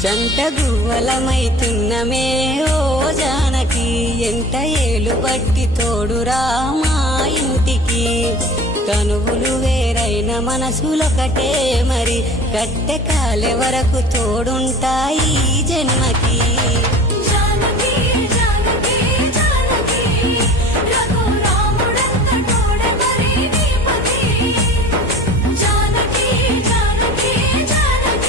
జంట గువ్వలమైతున్నమే ఓ జానకి, ఎంట ఏలు బట్టి తోడురా మా ఇంటికి. కనువులు వేరైన మనసులొకటే మరి, కట్టె కాలే వరకు తోడుంటాయి జన్మకి.